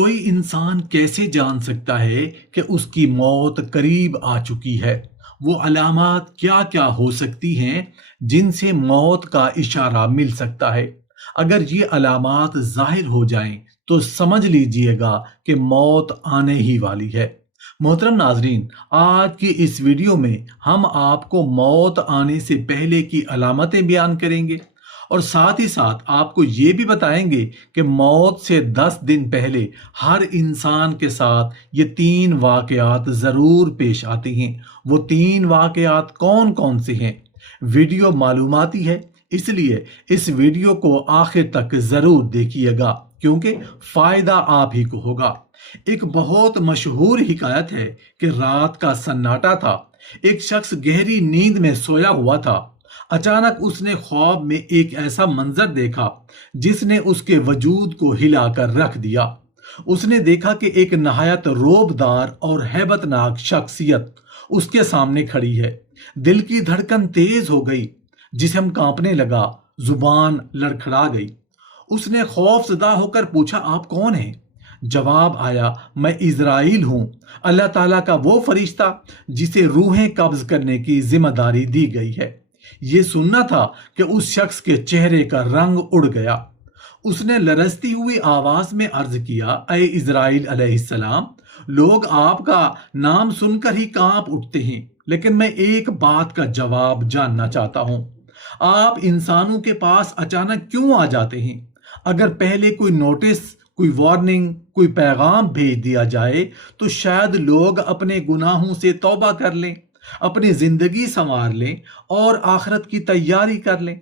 کوئی انسان کیسے جان سکتا ہے کہ اس کی موت قریب آ چکی ہے؟ وہ علامات کیا کیا ہو سکتی ہیں جن سے موت کا اشارہ مل سکتا ہے؟ اگر یہ علامات ظاہر ہو جائیں تو سمجھ لیجئے گا کہ موت آنے ہی والی ہے۔ محترم ناظرین، آج کی اس ویڈیو میں ہم آپ کو موت آنے سے پہلے کی علامتیں بیان کریں گے اور ساتھ ہی ساتھ آپ کو یہ بھی بتائیں گے کہ موت سے 10 دن پہلے ہر انسان کے ساتھ یہ 3 واقعات ضرور پیش آتی ہیں۔ وہ 3 واقعات کون کون سے ہیں؟ ویڈیو معلوماتی ہے، اس لیے اس ویڈیو کو آخر تک ضرور دیکھیے گا کیونکہ فائدہ آپ ہی کو ہوگا۔ ایک بہت مشہور حکایت ہے کہ رات کا سناٹا تھا، ایک شخص گہری نیند میں سویا ہوا تھا۔ اچانک اس نے خواب میں ایک ایسا منظر دیکھا جس نے اس کے وجود کو ہلا کر رکھ دیا۔ اس نے دیکھا کہ ایک نہایت رعبدار اور ہیبت ناک شخصیت اس کے سامنے کھڑی ہے۔ دل کی دھڑکن تیز ہو گئی، جسم کانپنے لگا، زبان لڑکھڑا گئی۔ اس نے خوف زدہ ہو کر پوچھا، آپ کون ہیں؟ جواب آیا، میں عزرائیل ہوں، اللہ تعالیٰ کا وہ فرشتہ جسے روحیں قبض کرنے کی ذمہ داری دی گئی ہے۔ یہ سننا تھا کہ اس شخص کے چہرے کا رنگ اڑ گیا۔ اس نے لرزتی ہوئی آواز میں عرض کیا، اے عزرائیل علیہ السلام، لوگ آپ کا نام سن کر ہی کانپ اٹھتے ہیں، لیکن میں ایک بات کا جواب جاننا چاہتا ہوں۔ آپ انسانوں کے پاس اچانک کیوں آ جاتے ہیں؟ اگر پہلے کوئی نوٹس، کوئی وارننگ، کوئی پیغام بھیج دیا جائے تو شاید لوگ اپنے گناہوں سے توبہ کر لیں، اپنی زندگی سنوار لیں اور آخرت کی تیاری کر لیں۔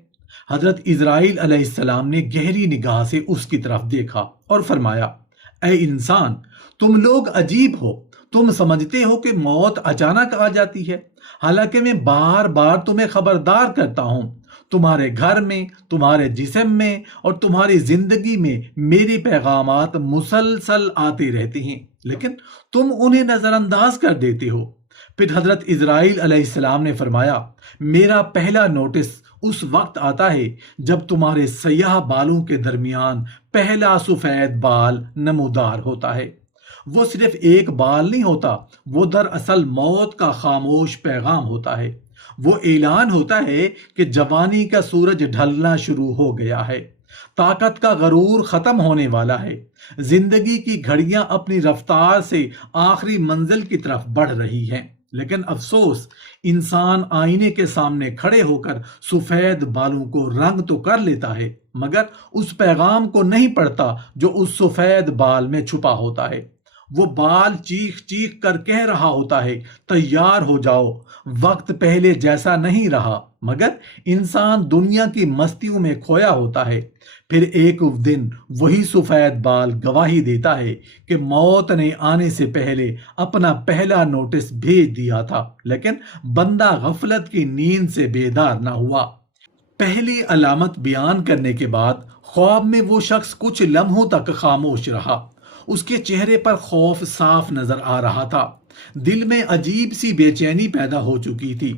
حضرت عزرائیل علیہ السلام نے گہری نگاہ سے اس کی طرف دیکھا اور فرمایا، اے انسان، تم لوگ عجیب ہو، تم سمجھتے ہو کہ موت اچانک آ جاتی ہے، حالانکہ میں بار بار تمہیں خبردار کرتا ہوں۔ تمہارے گھر میں، تمہارے جسم میں اور تمہاری زندگی میں میرے پیغامات مسلسل آتے رہتے ہیں، لیکن تم انہیں نظر انداز کر دیتے ہو۔ پھر حضرت عزرائیل علیہ السلام نے فرمایا، میرا پہلا نوٹس اس وقت آتا ہے جب تمہارے سیاہ بالوں کے درمیان پہلا سفید بال نمودار ہوتا ہے۔ وہ صرف ایک بال نہیں ہوتا، وہ دراصل موت کا خاموش پیغام ہوتا ہے۔ وہ اعلان ہوتا ہے کہ جوانی کا سورج ڈھلنا شروع ہو گیا ہے، طاقت کا غرور ختم ہونے والا ہے، زندگی کی گھڑیاں اپنی رفتار سے آخری منزل کی طرف بڑھ رہی ہیں۔ لیکن افسوس، انسان آئینے کے سامنے کھڑے ہو کر سفید بالوں کو رنگ تو کر لیتا ہے مگر اس پیغام کو نہیں پڑھتا جو اس سفید بال میں چھپا ہوتا ہے۔ وہ بال چیخ چیخ کر کہہ رہا ہوتا ہے، تیار ہو جاؤ، وقت پہلے جیسا نہیں رہا، مگر انسان دنیا کی مستیوں میں کھویا ہوتا ہے۔ پھر ایک دن وہی سفید بال گواہی دیتا ہے کہ موت نے آنے سے پہلے اپنا پہلا نوٹس بھیج دیا تھا، لیکن بندہ غفلت کی نیند سے بیدار نہ ہوا۔ پہلی علامت بیان کرنے کے بعد خواب میں وہ شخص کچھ لمحوں تک خاموش رہا۔ اس کے چہرے پر خوف صاف نظر آ رہا تھا، دل میں عجیب سی بے چینی پیدا ہو چکی تھی۔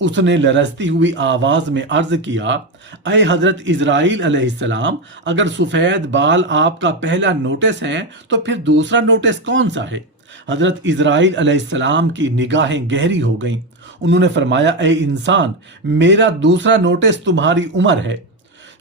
اس نے لرزتی ہوئی آواز میں عرض کیا، اے حضرت عزرائیل علیہ السلام، اگر سفید بال آپ کا پہلا نوٹس ہے تو پھر دوسرا نوٹس کون سا ہے؟ حضرت عزرائیل علیہ السلام کی نگاہیں گہری ہو گئیں۔ انہوں نے فرمایا، اے انسان، میرا دوسرا نوٹس تمہاری عمر ہے۔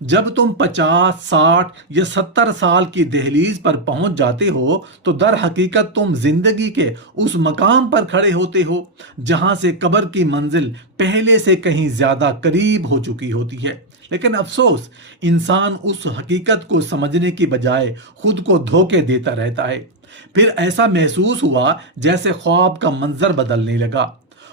جب تم 50، 60 یا 70 سال کی دہلیز پر پہنچ جاتے ہو تو در حقیقت تم زندگی کے اس مقام پر کھڑے ہوتے ہو جہاں سے قبر کی منزل پہلے سے کہیں زیادہ قریب ہو چکی ہوتی ہے۔ لیکن افسوس، انسان اس حقیقت کو سمجھنے کی بجائے خود کو دھوکے دیتا رہتا ہے۔ پھر ایسا محسوس ہوا جیسے خواب کا منظر بدلنے لگا۔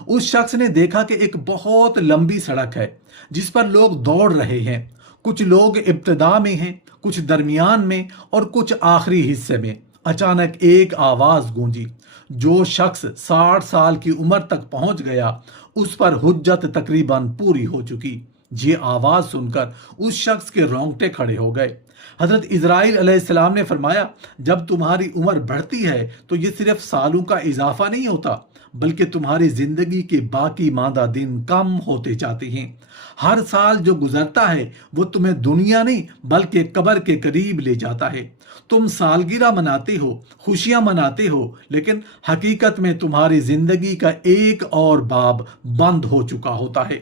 اس شخص نے دیکھا کہ ایک بہت لمبی سڑک ہے جس پر لوگ دوڑ رہے ہیں، کچھ لوگ ابتدا میں ہیں، کچھ درمیان میں اور کچھ آخری حصے میں۔ اچانک ایک آواز گونجی، جو شخص 60 سال کی عمر تک پہنچ گیا اس پر حجت تقریباً پوری ہو چکی۔ یہ آواز سن کر اس شخص کے رونگٹے کھڑے ہو گئے۔ حضرت اسرائیل علیہ السلام نے فرمایا، جب تمہاری عمر بڑھتی ہے تو یہ صرف سالوں کا اضافہ نہیں ہوتا، بلکہ تمہاری زندگی کے باقی ماندہ دن کم ہوتے جاتے ہیں۔ ہر سال جو گزرتا ہے وہ تمہیں دنیا نہیں بلکہ قبر کے قریب لے جاتا ہے۔ تم سالگرہ مناتے ہو، خوشیاں مناتے ہو، لیکن حقیقت میں تمہاری زندگی کا ایک اور باب بند ہو چکا ہوتا ہے۔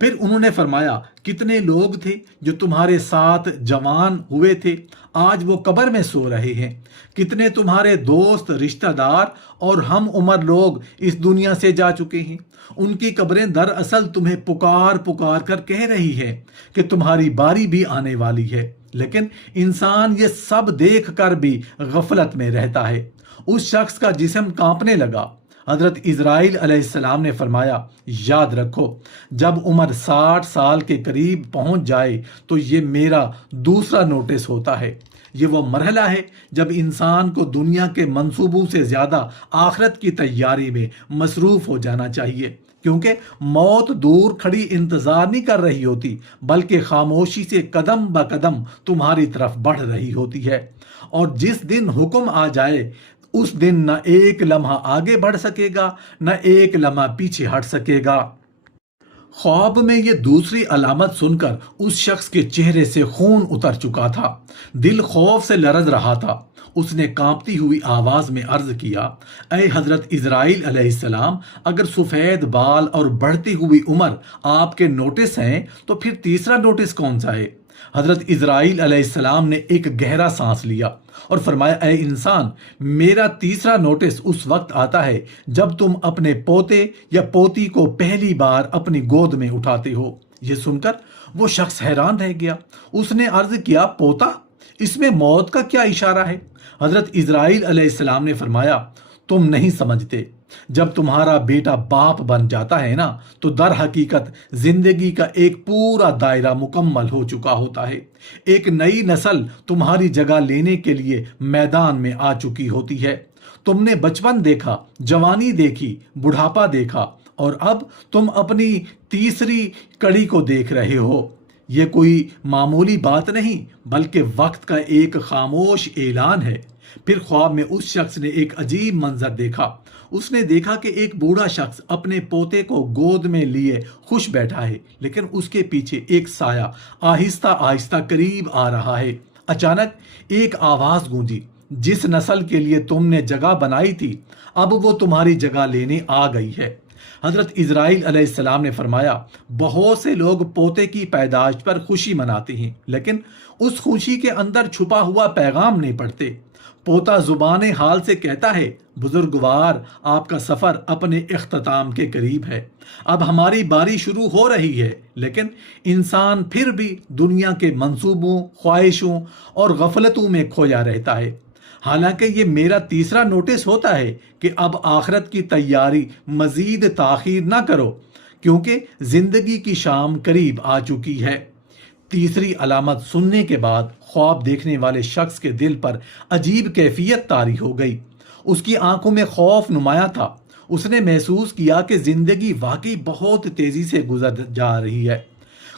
پھر انہوں نے فرمایا، کتنے لوگ تھے جو تمہارے ساتھ جوان ہوئے تھے، آج وہ قبر میں سو رہے ہیں۔ کتنے تمہارے دوست، رشتہ دار اور ہم عمر لوگ اس دنیا سے جا چکے ہیں۔ ان کی قبریں دراصل تمہیں پکار پکار کر کہہ رہی ہے کہ تمہاری باری بھی آنے والی ہے، لیکن انسان یہ سب دیکھ کر بھی غفلت میں رہتا ہے۔ اس شخص کا جسم کانپنے لگا۔ حضرت اسرائیل علیہ السلام نے فرمایا، یاد رکھو، جب عمر 60 سال کے قریب پہنچ جائے تو یہ میرا دوسرا نوٹس ہوتا ہے۔ یہ وہ مرحلہ ہے جب انسان کو دنیا کے منصوبوں سے زیادہ آخرت کی تیاری میں مصروف ہو جانا چاہیے، کیونکہ موت دور کھڑی انتظار نہیں کر رہی ہوتی، بلکہ خاموشی سے قدم بہ قدم تمہاری طرف بڑھ رہی ہوتی ہے۔ اور جس دن حکم آ جائے اس دن نہ ایک لمحہ آگے بڑھ سکے گا، نہ ایک لمحہ پیچھے ہٹ سکے گا۔ خواب میں یہ دوسری علامت سن کر اس شخص کے چہرے سے خون اتر چکا تھا، دل خوف سے لرز رہا تھا۔ اس نے کانپتی ہوئی آواز میں عرض کیا، اے حضرت اسرائیل علیہ السلام، اگر سفید بال اور بڑھتی ہوئی عمر آپ کے نوٹس ہیں تو پھر تیسرا نوٹس کون سا ہے؟ حضرت اسرائیل علیہ السلام نے ایک گہرا سانس لیا اور فرمایا، اے انسان، میرا تیسرا نوٹس اس وقت آتا ہے جب تم اپنے پوتے یا پوتی کو پہلی بار اپنی گود میں اٹھاتے ہو۔ یہ سن کر وہ شخص حیران رہ گیا۔ اس نے عرض کیا، پوتا؟ اس میں موت کا کیا اشارہ ہے؟ حضرت اسرائیل علیہ السلام نے فرمایا، تم نہیں سمجھتے، جب تمہارا بیٹا باپ بن جاتا ہے نا تو در حقیقت زندگی کا ایک پورا دائرہ مکمل ہو چکا ہوتا ہے۔ ایک نئی نسل تمہاری جگہ لینے کے لیے میدان میں آ چکی ہوتی ہے۔ تم نے بچپن دیکھا، جوانی دیکھی، بڑھاپا دیکھا، اور اب تم اپنی تیسری کڑی کو دیکھ رہے ہو۔ یہ کوئی معمولی بات نہیں بلکہ وقت کا ایک خاموش اعلان ہے۔ پھر خواب میں اس شخص نے ایک عجیب منظر دیکھا۔ اس نے دیکھا کہ ایک بوڑھا شخص اپنے پوتے کو گود میں لیے خوش بیٹھا ہے، لیکن اس کے پیچھے ایک سایہ آہستہ آہستہ قریب آ رہا ہے۔ اچانک ایک آواز گونجی، جس نسل کے لیے تم نے جگہ بنائی تھی اب وہ تمہاری جگہ لینے آ گئی ہے۔ حضرت اسرائیل علیہ السلام نے فرمایا، بہت سے لوگ پوتے کی پیدائش پر خوشی مناتے ہیں، لیکن اس خوشی کے اندر چھپا ہوا پیغام نہیں پڑھتے۔ پوتا زبان حال سے کہتا ہے، بزرگوار، آپ کا سفر اپنے اختتام کے قریب ہے، اب ہماری باری شروع ہو رہی ہے۔ لیکن انسان پھر بھی دنیا کے منصوبوں، خواہشوں اور غفلتوں میں کھویا رہتا ہے۔ حالانکہ یہ میرا تیسرا نوٹس ہوتا ہے کہ اب آخرت کی تیاری مزید تاخیر نہ کرو، کیونکہ زندگی کی شام قریب آ چکی ہے۔ تیسری علامت سننے کے بعد خواب دیکھنے والے شخص کے دل پر عجیب کیفیت طاری ہو گئی۔ اس کی آنکھوں میں خوف نمایاں تھا۔ اس نے محسوس کیا کہ زندگی واقعی بہت تیزی سے گزر جا رہی ہے۔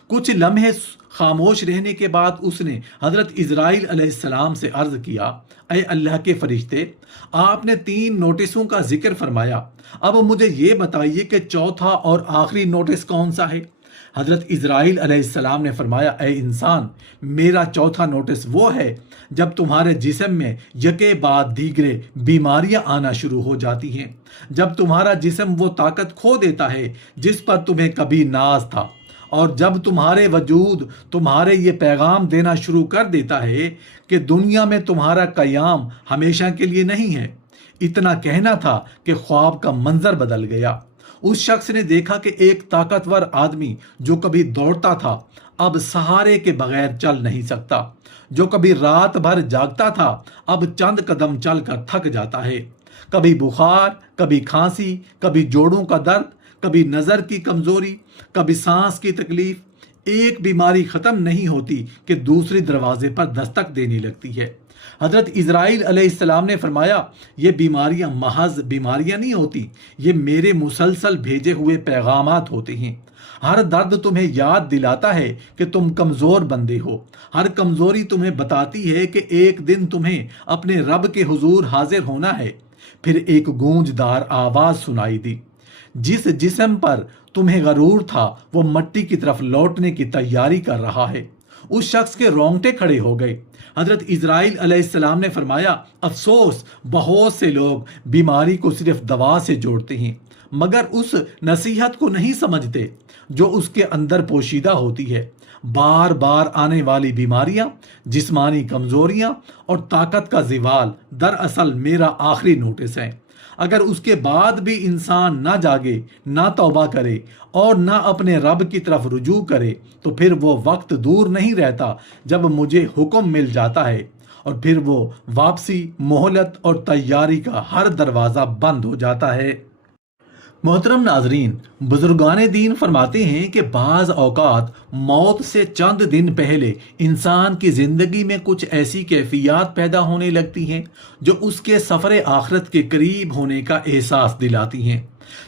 کچھ لمحے خاموش رہنے کے بعد اس نے حضرت اسرائیل علیہ السلام سے عرض کیا، اے اللہ کے فرشتے، آپ نے 3 نوٹسوں کا ذکر فرمایا، اب مجھے یہ بتائیے کہ چوتھا اور آخری نوٹس کون سا ہے؟ حضرت اسرائیل علیہ السلام نے فرمایا، اے انسان، میرا چوتھا نوٹس وہ ہے جب تمہارے جسم میں یکے بعد دیگرے بیماریاں آنا شروع ہو جاتی ہیں، جب تمہارا جسم وہ طاقت کھو دیتا ہے جس پر تمہیں کبھی ناز تھا، اور جب تمہارے وجود تمہارے یہ پیغام دینا شروع کر دیتا ہے کہ دنیا میں تمہارا قیام ہمیشہ کے لیے نہیں ہے۔ اتنا کہنا تھا کہ خواب کا منظر بدل گیا۔ اس شخص نے دیکھا کہ ایک طاقتور آدمی جو کبھی دوڑتا تھا اب سہارے کے بغیر چل نہیں سکتا، جو کبھی رات بھر جاگتا تھا اب چند قدم چل کر تھک جاتا ہے۔ کبھی بخار، کبھی کھانسی، کبھی جوڑوں کا درد، کبھی نظر کی کمزوری، کبھی سانس کی تکلیف، ایک بیماری ختم نہیں ہوتی کہ دوسری دروازے پر دستک دینے لگتی ہے۔ حضرت اسرائیل علیہ السلام نے فرمایا، یہ بیماریاں محض بیماریاں نہیں ہوتی، یہ میرے مسلسل بھیجے ہوئے پیغامات ہوتے ہیں۔ ہر درد تمہیں یاد دلاتا ہے کہ تم کمزور بندے ہو۔ ہر کمزوری تمہیں بتاتی ہے کہ ایک دن تمہیں اپنے رب کے حضور حاضر ہونا ہے۔ پھر ایک گونجدار آواز سنائی دی، جس جسم پر تمہیں غرور تھا وہ مٹی کی طرف لوٹنے کی تیاری کر رہا ہے۔ اس شخص کے رونگٹے کھڑے ہو گئے۔ حضرت اسرائیل علیہ السلام نے فرمایا، افسوس، بہت سے لوگ بیماری کو صرف دوا سے جوڑتے ہیں مگر اس نصیحت کو نہیں سمجھتے جو اس کے اندر پوشیدہ ہوتی ہے۔ بار بار آنے والی بیماریاں، جسمانی کمزوریاں اور طاقت کا زوال دراصل میرا آخری نوٹس ہے۔ اگر اس کے بعد بھی انسان نہ جاگے، نہ توبہ کرے اور نہ اپنے رب کی طرف رجوع کرے تو پھر وہ وقت دور نہیں رہتا جب مجھے حکم مل جاتا ہے اور پھر وہ واپسی، مہلت اور تیاری کا ہر دروازہ بند ہو جاتا ہے۔ محترم ناظرین، بزرگان دین فرماتے ہیں کہ بعض اوقات موت سے چند دن پہلے انسان کی زندگی میں کچھ ایسی کیفیات پیدا ہونے لگتی ہیں جو اس کے سفر آخرت کے قریب ہونے کا احساس دلاتی ہیں۔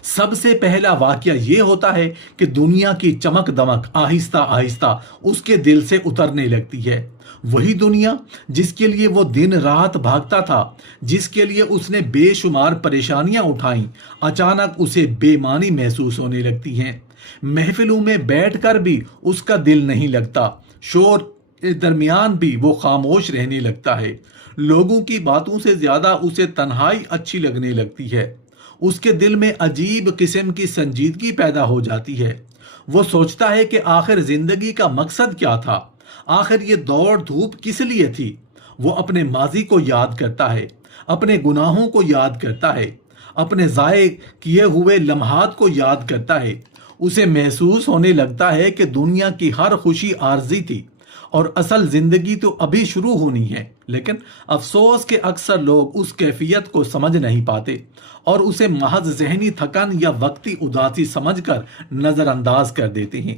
سب سے پہلا واقعہ یہ ہوتا ہے کہ دنیا کی چمک دمک آہستہ آہستہ اس کے دل سے اترنے لگتی ہے۔ وہی دنیا جس کے لیے وہ دن رات بھاگتا تھا، جس کے لیے اس نے بے شمار پریشانیاں اٹھائیں، اچانک اسے بے معنی محسوس ہونے لگتی ہیں۔ محفلوں میں بیٹھ کر بھی اس کا دل نہیں لگتا، شور کے درمیان بھی وہ خاموش رہنے لگتا ہے۔ لوگوں کی باتوں سے زیادہ اسے تنہائی اچھی لگنے لگتی ہے۔ اس کے دل میں عجیب قسم کی سنجیدگی پیدا ہو جاتی ہے۔ وہ سوچتا ہے کہ آخر زندگی کا مقصد کیا تھا، آخر یہ دوڑ دھوپ کس لیے تھی۔ وہ اپنے ماضی کو یاد کرتا ہے، اپنے گناہوں کو یاد کرتا ہے، اپنے ضائع کیے ہوئے لمحات کو یاد کرتا ہے۔ اسے محسوس ہونے لگتا ہے کہ دنیا کی ہر خوشی عارضی تھی اور اصل زندگی تو ابھی شروع ہونی ہے۔ لیکن افسوس کہ اکثر لوگ اس کیفیت کو سمجھ نہیں پاتے اور اسے محض ذہنی تھکن یا وقتی اداسی سمجھ کر نظر انداز کر دیتے ہیں۔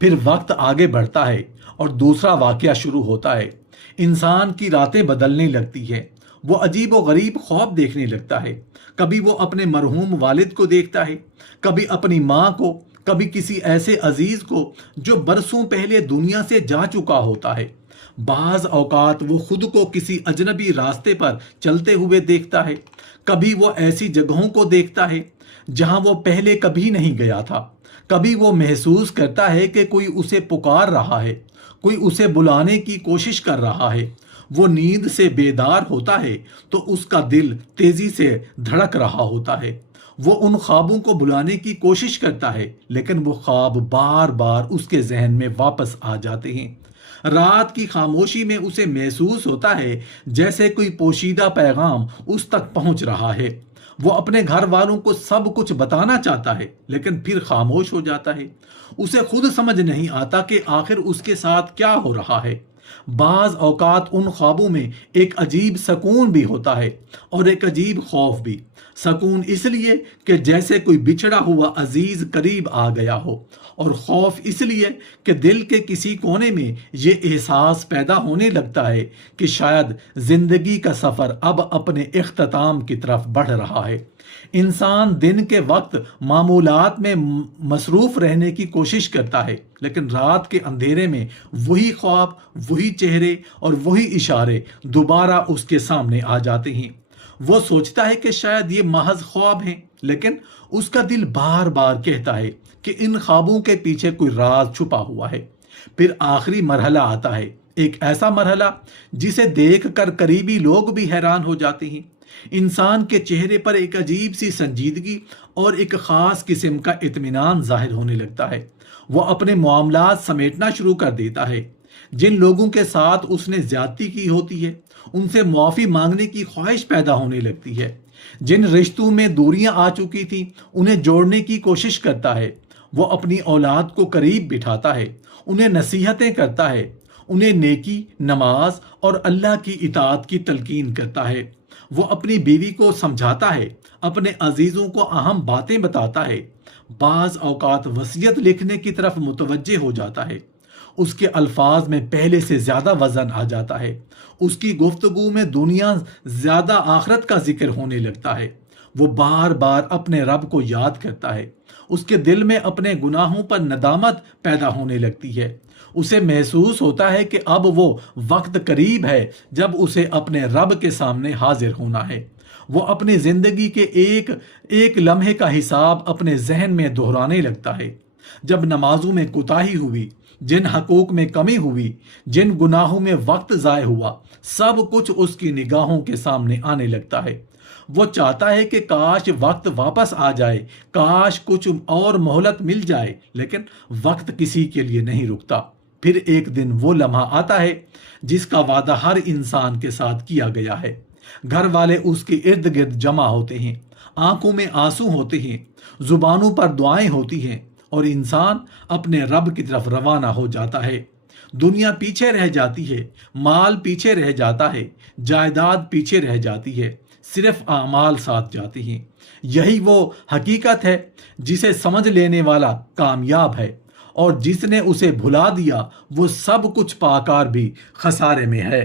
پھر وقت آگے بڑھتا ہے اور دوسرا واقعہ شروع ہوتا ہے۔ انسان کی راتیں بدلنے لگتی ہے۔ وہ عجیب و غریب خواب دیکھنے لگتا ہے۔ کبھی وہ اپنے مرحوم والد کو دیکھتا ہے، کبھی اپنی ماں کو، کبھی کسی ایسے عزیز کو جو برسوں پہلے دنیا سے جا چکا ہوتا ہے۔ بعض اوقات وہ خود کو کسی اجنبی راستے پر چلتے ہوئے دیکھتا ہے۔ کبھی وہ ایسی جگہوں کو دیکھتا ہے جہاں وہ پہلے کبھی نہیں گیا تھا۔ کبھی وہ محسوس کرتا ہے کہ کوئی اسے پکار رہا ہے، کوئی اسے بلانے کی کوشش کر رہا ہے۔ وہ نیند سے بیدار ہوتا ہے تو اس کا دل تیزی سے دھڑک رہا ہوتا ہے۔ وہ ان خوابوں کو بلانے کی کوشش کرتا ہے لیکن وہ خواب بار بار اس کے ذہن میں واپس آ جاتے ہیں۔ رات کی خاموشی میں اسے محسوس ہوتا ہے جیسے کوئی پوشیدہ پیغام اس تک پہنچ رہا ہے۔ وہ اپنے گھر والوں کو سب کچھ بتانا چاہتا ہے لیکن پھر خاموش ہو جاتا ہے۔ اسے خود سمجھ نہیں آتا کہ آخر اس کے ساتھ کیا ہو رہا ہے۔ بعض اوقات ان خوابوں میں ایک عجیب سکون بھی ہوتا ہے اور ایک عجیب خوف بھی۔ سکون اس لیے کہ جیسے کوئی بچھڑا ہوا عزیز قریب آ گیا ہو، اور خوف اس لیے کہ دل کے کسی کونے میں یہ احساس پیدا ہونے لگتا ہے کہ شاید زندگی کا سفر اب اپنے اختتام کی طرف بڑھ رہا ہے۔ انسان دن کے وقت معمولات میں مصروف رہنے کی کوشش کرتا ہے لیکن رات کے اندھیرے میں وہی خواب، وہی چہرے اور وہی اشارے دوبارہ اس کے سامنے آ جاتے ہیں۔ وہ سوچتا ہے کہ شاید یہ محض خواب ہیں لیکن اس کا دل بار بار کہتا ہے کہ ان خوابوں کے پیچھے کوئی راز چھپا ہوا ہے۔ پھر آخری مرحلہ آتا ہے، ایک ایسا مرحلہ جسے دیکھ کر قریبی لوگ بھی حیران ہو جاتے ہیں۔ انسان کے چہرے پر ایک عجیب سی سنجیدگی اور ایک خاص قسم کا اطمینان ظاہر ہونے لگتا ہے۔ وہ اپنے معاملات سمیٹنا شروع کر دیتا ہے۔ جن لوگوں کے ساتھ اس نے زیادتی کی ہوتی ہے ان سے معافی مانگنے کی خواہش پیدا ہونے لگتی ہے۔ جن رشتوں میں دوریاں آ چکی تھیں انہیں جوڑنے کی کوشش کرتا ہے۔ وہ اپنی اولاد کو قریب بٹھاتا ہے، انہیں نصیحتیں کرتا ہے، انہیں نیکی، نماز اور اللہ کی اطاعت کی تلقین کرتا ہے۔ وہ اپنی بیوی کو سمجھاتا ہے، اپنے عزیزوں کو اہم باتیں بتاتا ہے۔ بعض اوقات وصیت لکھنے کی طرف متوجہ ہو جاتا ہے۔ اس کے الفاظ میں پہلے سے زیادہ وزن آ جاتا ہے۔ اس کی گفتگو میں دنیا زیادہ آخرت کا ذکر ہونے لگتا ہے۔ وہ بار بار اپنے رب کو یاد کرتا ہے۔ اس کے دل میں اپنے گناہوں پر ندامت پیدا ہونے لگتی ہے۔ اسے محسوس ہوتا ہے کہ اب وہ وقت قریب ہے جب اسے اپنے رب کے سامنے حاضر ہونا ہے۔ وہ اپنی زندگی کے ایک ایک لمحے کا حساب اپنے ذہن میں دہرانے لگتا ہے۔ جب نمازوں میں کوتاہی ہوئی، جن حقوق میں کمی ہوئی، جن گناہوں میں وقت ضائع ہوا، سب کچھ اس کی نگاہوں کے سامنے آنے لگتا ہے۔ وہ چاہتا ہے کہ کاش وقت واپس آ جائے، کاش کچھ اور مہلت مل جائے، لیکن وقت کسی کے لیے نہیں رکتا۔ پھر ایک دن وہ لمحہ آتا ہے جس کا وعدہ ہر انسان کے ساتھ کیا گیا ہے۔ گھر والے اس کے ارد گرد جمع ہوتے ہیں، آنکھوں میں آنسو ہوتے ہیں، زبانوں پر دعائیں ہوتی ہیں، اور انسان اپنے رب کی طرف روانہ ہو جاتا ہے۔ دنیا پیچھے رہ جاتی ہے، مال پیچھے رہ جاتا ہے، جائیداد پیچھے رہ جاتی ہے، صرف اعمال ساتھ جاتی ہیں۔ یہی وہ حقیقت ہے جسے سمجھ لینے والا کامیاب ہے، اور جس نے اسے بھلا دیا وہ سب کچھ پا کر بھی خسارے میں ہے۔